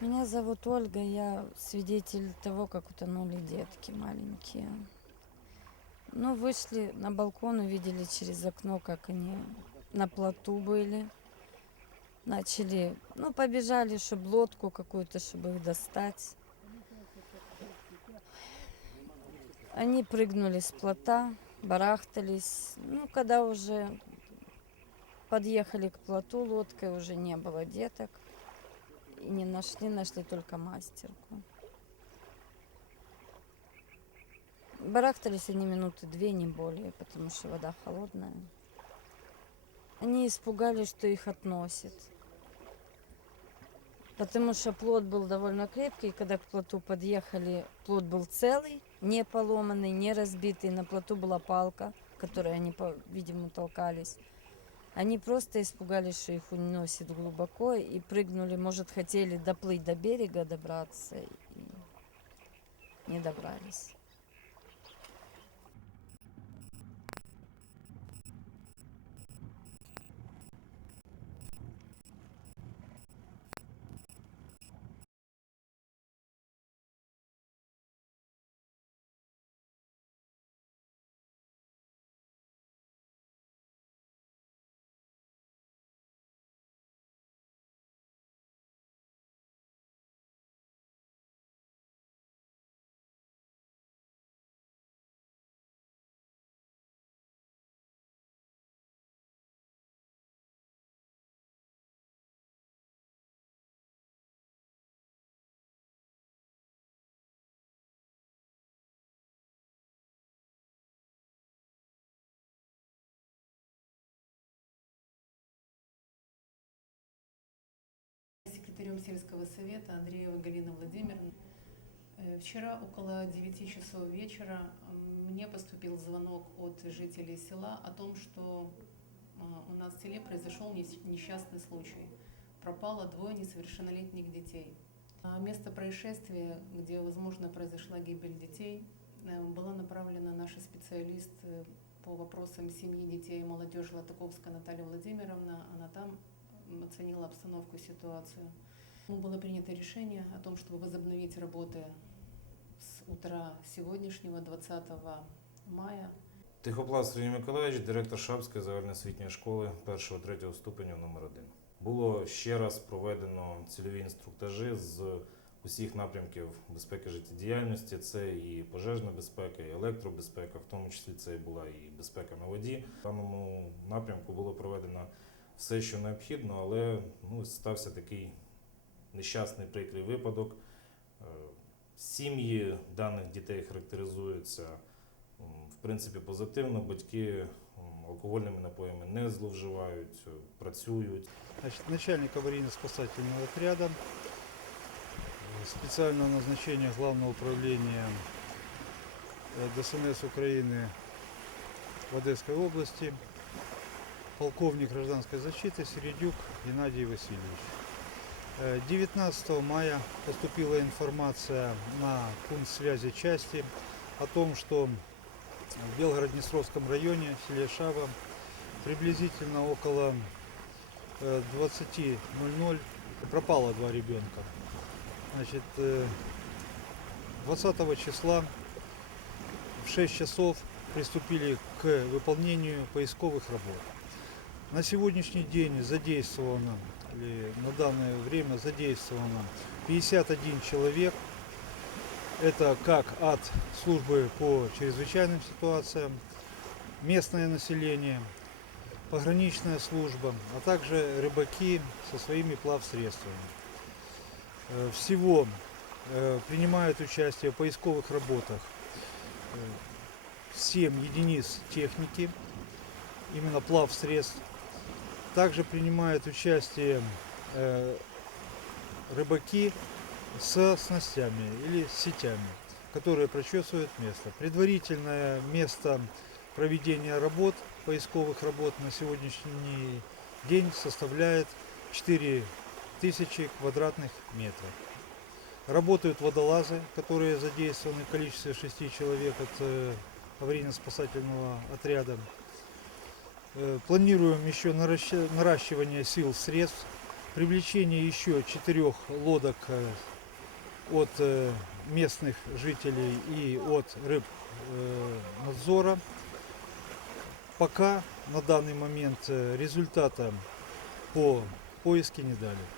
Меня зовут Ольга, я свидетель того, как утонули детки маленькие. Ну, вышли на балкон, увидели через окно, как они на плоту были. Начали, ну, побежали, чтобы лодку какую-то, чтобы их достать. Они прыгнули с плота, барахтались. Ну, когда уже подъехали к плоту лодкой, уже не было деток. И не нашли, нашли только мастерку. Барахтались они минуты две, не более, потому что вода холодная. Они испугались, что их относят. Потому что плод был довольно крепкий, когда к плоту подъехали, плод был целый, не поломанный, не разбитый. На плоту была палка, которой они, по- видимо, толкались. Они просто испугались, что их уносит глубоко, и прыгнули, может, хотели доплыть до берега, добраться, и не добрались. Секретарем сельского совета Андреева Галина Владимировна. Э, Вчера около 9 часов вечера мне поступил звонок от жителей села о том, что а, у нас в селе произошел нес- несчастный случай. Пропало двое несовершеннолетних детей. На место происшествия, где, возможно, произошла гибель детей, э, была направлена наша специалист э, по вопросам семьи, детей и молодежи Латаковская Наталья Владимировна. Она там оценила обстановку, ситуацию. Ну, Было принято решение о том, чтобы возобновить работы с утра сегодняшнего, 20 мая. Тихоплав Сергій Миколаївич, директор Шапської загальноосвітньої школи 1-3 ступеню номер 1 Було ще раз проведено цільові інструктажі з усіх напрямків безпеки життєдіяльності. Це і пожежна безпека, і електробезпека, в тому числі це і була і безпека на воді. В даному напрямку було проведено все, що необхідно, але ну, стався такий нещасний прикрий випадок. Е, Сім'ї даних дітей характеризуються м, в принципі позитивно. Батьки м, алкогольними напоями не зловживають, е, працюють. Значит, начальник аварийно-спасательного отряда, э, специального назначения Главного управления э, ДСНС Украины в Одесской области, полковник гражданской защиты Середюк Геннадий Васильевич. Э, 19 мая поступила информация на пункт связи части о том, что в Белгород-Днестровском районе, в селе Шаба, приблизительно около э, 20.00 пропало два ребенка. Значит, э, 20 числа в 6 часов приступили к выполнению поисковых работ. На сегодняшний день задействовано, или на данное время задействовано 51 человек. Это как от службы по чрезвычайным ситуациям, местное население, пограничная служба, а также рыбаки со своими плавсредствами. Э, Всего э, принимают участие в поисковых работах 7 единиц техники, именно плавсредств. Также принимают участие э, рыбаки со снастями или сетями, которые прочесывают место. Предварительное место проведения работ, поисковых работ на сегодняшний день составляет 4000 квадратных метров. Работают водолазы, которые задействованы в количестве 6 человек от э, аварийно-спасательного отряда. Э, Планируем еще наращивание сил средств привлечение еще четырех лодок э, от э, местных жителей и от рыб э, надзора. Пока на данный момент результата по поиске не дали.